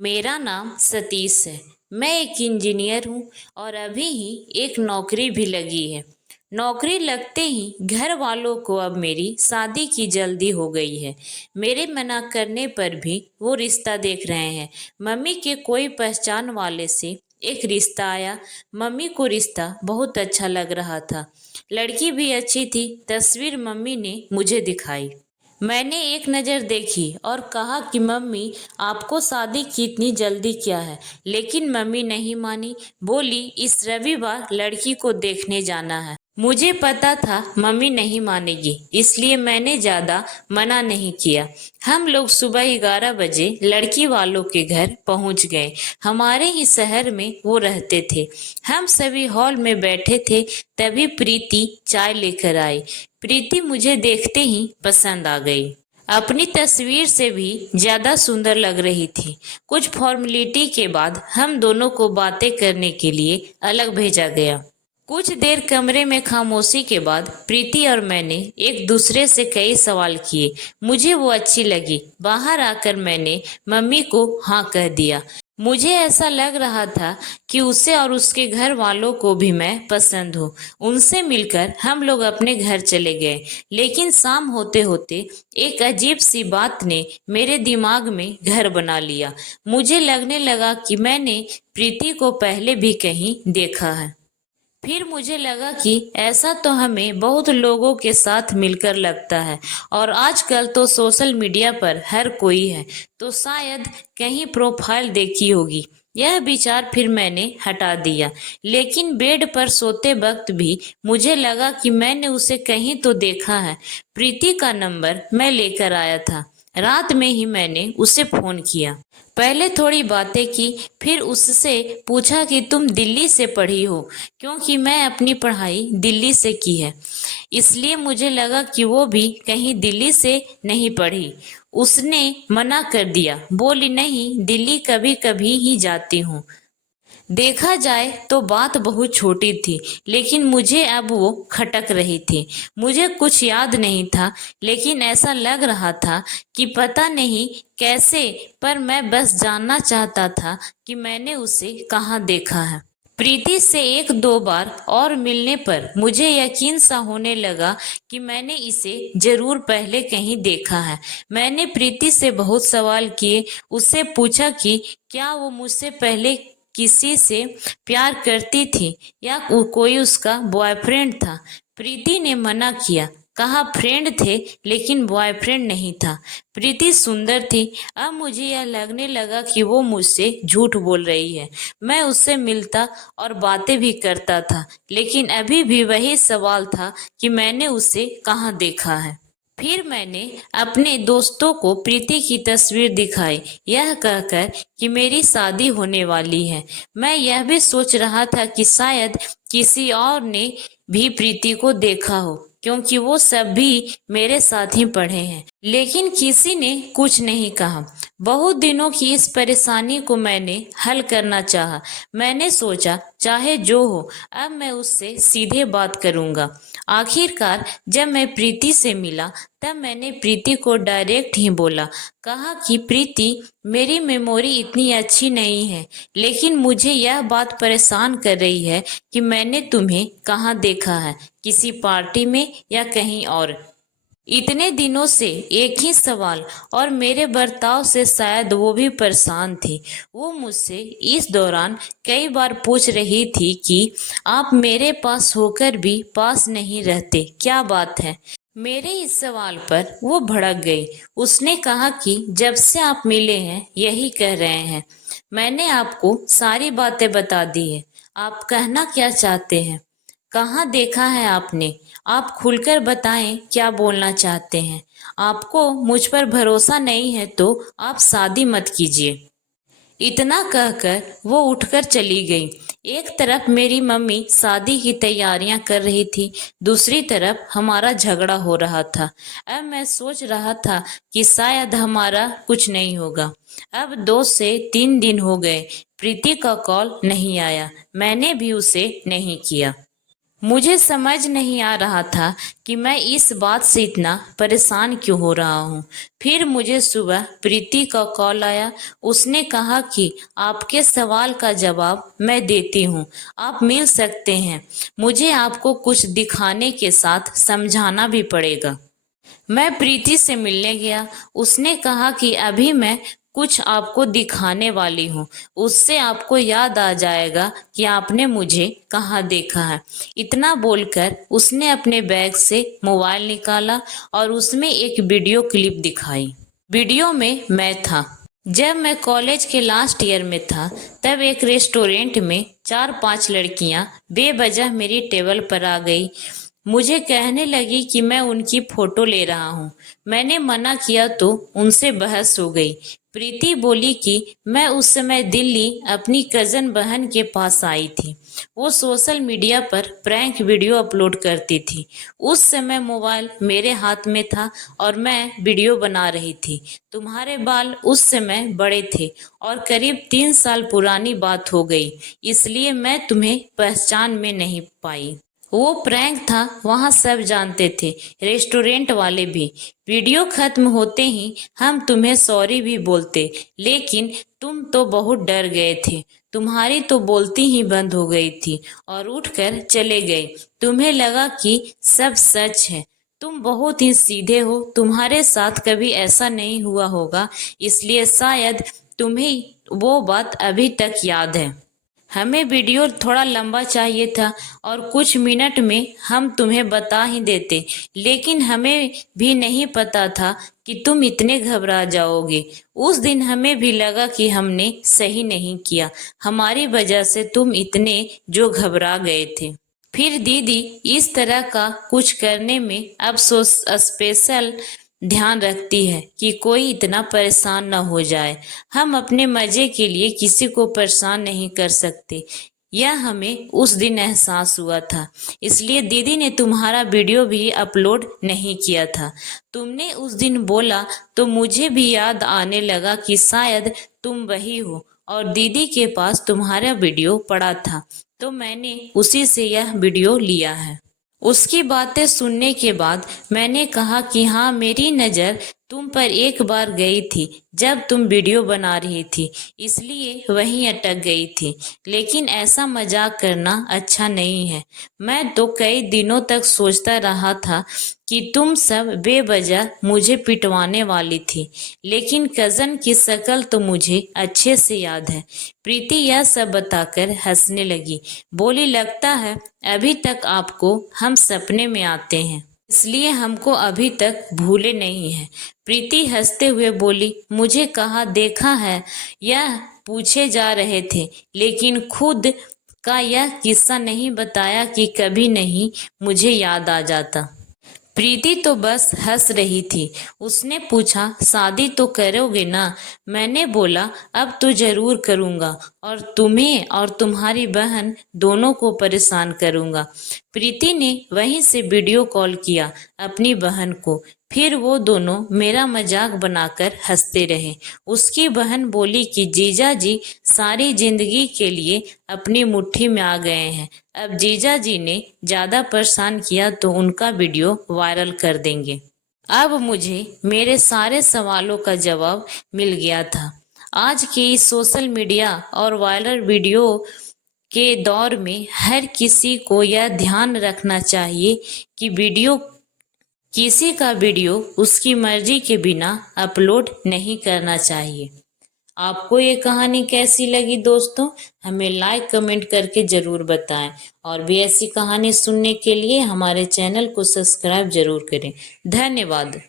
मेरा नाम सतीश है। मैं एक इंजीनियर हूँ और अभी ही एक नौकरी भी लगी है। नौकरी लगते ही घर वालों को अब मेरी शादी की जल्दी हो गई है। मेरे मना करने पर भी वो रिश्ता देख रहे हैं। मम्मी के कोई पहचान वाले से एक रिश्ता आया। मम्मी को रिश्ता बहुत अच्छा लग रहा था। लड़की भी अच्छी थी। तस्वीर मम्मी ने मुझे दिखाई। मैंने एक नज़र देखी और कहा कि मम्मी, आपको शादी की इतनी जल्दी क्या है। लेकिन मम्मी नहीं मानी। बोली, इस रविवार लड़की को देखने जाना है। मुझे पता था मम्मी नहीं मानेगी, इसलिए मैंने ज़्यादा मना नहीं किया। हम लोग सुबह 11 बजे लड़की वालों के घर पहुंच गए। हमारे ही शहर में वो रहते थे। हम सभी हॉल में बैठे थे, तभी प्रीति चाय लेकर आई। प्रीति मुझे देखते ही पसंद आ गई। अपनी तस्वीर से भी ज्यादा सुंदर लग रही थी। कुछ फॉर्मेलिटी के बाद हम दोनों को बातें करने के लिए अलग भेजा गया। कुछ देर कमरे में खामोशी के बाद प्रीति और मैंने एक दूसरे से कई सवाल किए। मुझे वो अच्छी लगी। बाहर आकर मैंने मम्मी को हाँ कह दिया। मुझे ऐसा लग रहा था कि उसे और उसके घर वालों को भी मैं पसंद हूँ। उनसे मिलकर हम लोग अपने घर चले गए। लेकिन शाम होते होते एक अजीब सी बात ने मेरे दिमाग में घर बना लिया। मुझे लगने लगा कि मैंने प्रीति को पहले भी कहीं देखा है। फिर मुझे लगा कि ऐसा तो हमें बहुत लोगों के साथ मिलकर लगता है, और आजकल तो सोशल मीडिया पर हर कोई है, तो शायद कहीं प्रोफाइल देखी होगी। यह विचार फिर मैंने हटा दिया। लेकिन बेड पर सोते वक्त भी मुझे लगा कि मैंने उसे कहीं तो देखा है। प्रीति का नंबर मैं लेकर आया था। रात में ही मैंने उसे फोन किया। पहले थोड़ी बातें की, फिर उससे पूछा कि तुम दिल्ली से पढ़ी हो, क्योंकि मैं अपनी पढ़ाई दिल्ली से की है। इसलिए मुझे लगा कि वो भी कहीं दिल्ली से नहीं पढ़ी। उसने मना कर दिया। बोली, नहीं, दिल्ली कभी कभी ही जाती हूँ। देखा जाए तो बात बहुत छोटी थी, लेकिन मुझे अब वो खटक रही थी। मुझे कुछ याद नहीं था, लेकिन ऐसा लग रहा था कि पता नहीं कैसे, पर मैं बस जानना चाहता था कि मैंने उसे कहाँ देखा है। प्रीति से एक दो बार और मिलने पर मुझे यकीन सा होने लगा कि मैंने इसे जरूर पहले कहीं देखा है। मैंने प्रीति से बहुत सवाल किए। उससे पूछा कि क्या वो मुझसे पहले किसी से प्यार करती थी या कोई उसका बॉयफ्रेंड था। प्रीति ने मना किया। कहा फ्रेंड थे, लेकिन बॉयफ्रेंड नहीं था। प्रीति सुंदर थी। अब मुझे यह लगने लगा कि वो मुझसे झूठ बोल रही है। मैं उससे मिलता और बातें भी करता था, लेकिन अभी भी वही सवाल था कि मैंने उसे कहाँ देखा है। फिर मैंने अपने दोस्तों को प्रीति की तस्वीर दिखाई, यह कहकर कि मेरी शादी होने वाली है। मैं यह भी सोच रहा था कि शायद किसी और ने भी प्रीति को देखा हो, क्योंकि वो सब भी मेरे साथ ही पढ़े हैं। लेकिन किसी ने कुछ नहीं कहा। बहुत दिनों की इस परेशानी को मैंने हल करना चाहा। मैंने सोचा, चाहे जो हो, अब मैं उससे सीधे बात करूंगा। आखिरकार जब मैं प्रीति से मिला, तब मैंने प्रीति को डायरेक्ट ही बोला। कहा कि प्रीति, मेरी मेमोरी इतनी अच्छी नहीं है, लेकिन मुझे यह बात परेशान कर रही है कि मैंने तुम्हें कहाँ देखा है, किसी पार्टी में या कहीं और। इतने दिनों से एक ही सवाल, और मेरे बर्ताव से शायद वो भी परेशान थी। वो मुझसे इस दौरान कई बार पूछ रही थी कि आप मेरे पास होकर भी पास नहीं रहते, क्या बात है। मेरे इस सवाल पर वो भड़क गई। उसने कहा कि जब से आप मिले हैं यही कह रहे हैं। मैंने आपको सारी बातें बता दी है। आप कहना क्या चाहते हैं? कहाँ देखा है आपने? आप खुलकर बताएं, क्या बोलना चाहते हैं। आपको मुझ पर भरोसा नहीं है तो आप शादी मत कीजिए। इतना कहकर वो उठकर चली गई। एक तरफ मेरी मम्मी शादी की तैयारियां कर रही थी, दूसरी तरफ हमारा झगड़ा हो रहा था। अब मैं सोच रहा था कि शायद हमारा कुछ नहीं होगा। अब 2 से 3 दिन हो गए, प्रीति का कॉल नहीं आया। मैंने भी उसे नहीं किया। मुझे समझ नहीं आ रहा था कि मैं इस बात से इतना परेशान क्यों हो रहा हूँ। फिर मुझे सुबह प्रीति का कॉल आया। उसने कहा कि आपके सवाल का जवाब मैं देती हूँ, आप मिल सकते हैं। मुझे आपको कुछ दिखाने के साथ समझाना भी पड़ेगा। मैं प्रीति से मिलने गया। उसने कहा कि अभी मैं कुछ आपको दिखाने वाली हूँ, उससे आपको याद आ जाएगा कि आपने मुझे कहाँ देखा है। इतना बोलकर उसने अपने बैग से मोबाइल निकाला और उसमें एक वीडियो क्लिप दिखाई। वीडियो में मैं था। जब मैं कॉलेज के लास्ट ईयर में था, तब एक रेस्टोरेंट में 4-5 लड़कियां बेवजह मेरी टेबल पर आ गई। मुझे कहने लगी कि मैं उनकी फोटो ले रहा हूँ। मैंने मना किया तो उनसे बहस हो गई। प्रीति बोली कि मैं उस समय दिल्ली अपनी कज़न बहन के पास आई थी। वो सोशल मीडिया पर प्रैंक वीडियो अपलोड करती थी। उस समय मोबाइल मेरे हाथ में था और मैं वीडियो बना रही थी। तुम्हारे बाल उस समय बड़े थे और करीब 3 साल पुरानी बात हो गई, इसलिए मैं तुम्हें पहचान में नहीं पाई। वो प्रैंक था, वहाँ सब जानते थे, रेस्टोरेंट वाले भी। वीडियो खत्म होते ही हम तुम्हें सॉरी भी बोलते, लेकिन तुम तो बहुत डर गए थे। तुम्हारी तो बोलती ही बंद हो गई थी और उठकर चले गए। तुम्हें लगा कि सब सच है। तुम बहुत ही सीधे हो, तुम्हारे साथ कभी ऐसा नहीं हुआ होगा, इसलिए शायद तुम्हें वो बात अभी तक याद है। हमें वीडियो थोड़ा लंबा चाहिए था और कुछ मिनट में हम तुम्हें बता ही देते, लेकिन हमें भी नहीं पता था कि तुम इतने घबरा जाओगे। उस दिन हमें भी लगा कि हमने सही नहीं किया, हमारी वजह से तुम इतने जो घबरा गए थे। फिर दीदी इस तरह का कुछ करने में अब स्पेशल ध्यान रखती है कि कोई इतना परेशान न हो जाए। हम अपने मजे के लिए किसी को परेशान नहीं कर सकते, यह हमें उस दिन एहसास हुआ था। इसलिए दीदी ने तुम्हारा वीडियो भी अपलोड नहीं किया था। तुमने उस दिन बोला तो मुझे भी याद आने लगा कि शायद तुम वही हो और दीदी के पास तुम्हारा वीडियो पड़ा था, तो मैंने उसी से यह वीडियो लिया है। उसकी बातें सुनने के बाद मैंने कहा कि हाँ, मेरी नज़र तुम पर एक बार गई थी जब तुम वीडियो बना रही थी, इसलिए वहीं अटक गई थी। लेकिन ऐसा मजाक करना अच्छा नहीं है। मैं तो कई दिनों तक सोचता रहा था कि तुम सब बेवजह मुझे पिटवाने वाली थी, लेकिन कज़न की शक्ल तो मुझे अच्छे से याद है। प्रीति यह सब बताकर हंसने लगी। बोली, लगता है अभी तक आपको हम सपने में आते हैं, इसलिए हमको अभी तक भूले नहीं हैं। प्रीति हंसते हुए बोली, मुझे कहाँ देखा है, यह पूछे जा रहे थे, लेकिन खुद का यह किस्सा नहीं बताया कि कभी नहीं मुझे याद आ जाता। प्रीति तो बस हंस रही थी। उसने पूछा, शादी तो करोगे ना? मैंने बोला, अब तो जरूर करूँगा और तुम्हें और तुम्हारी बहन दोनों को परेशान करूँगा। प्रीति ने वहीं से वीडियो कॉल किया अपनी बहन को। फिर वो दोनों मेरा मजाक बनाकर हंसते रहे। उसकी बहन बोली कि जीजा जी सारी जिंदगी के लिए अपनी मुट्ठी में आ गए हैं। अब जीजा जी ने ज़्यादा परेशान किया तो उनका वीडियो वायरल कर देंगे। अब मुझे मेरे सारे सवालों का जवाब मिल गया था। आज के इस सोशल मीडिया और वायरल वीडियो के दौर में हर किसी को यह ध्यान रखना चाहिए कि किसी का वीडियो उसकी मर्जी के बिना अपलोड नहीं करना चाहिए। आपको ये कहानी कैसी लगी दोस्तों? हमें लाइक कमेंट करके ज़रूर बताएं और भी ऐसी कहानी सुनने के लिए हमारे चैनल को सब्सक्राइब जरूर करें। धन्यवाद।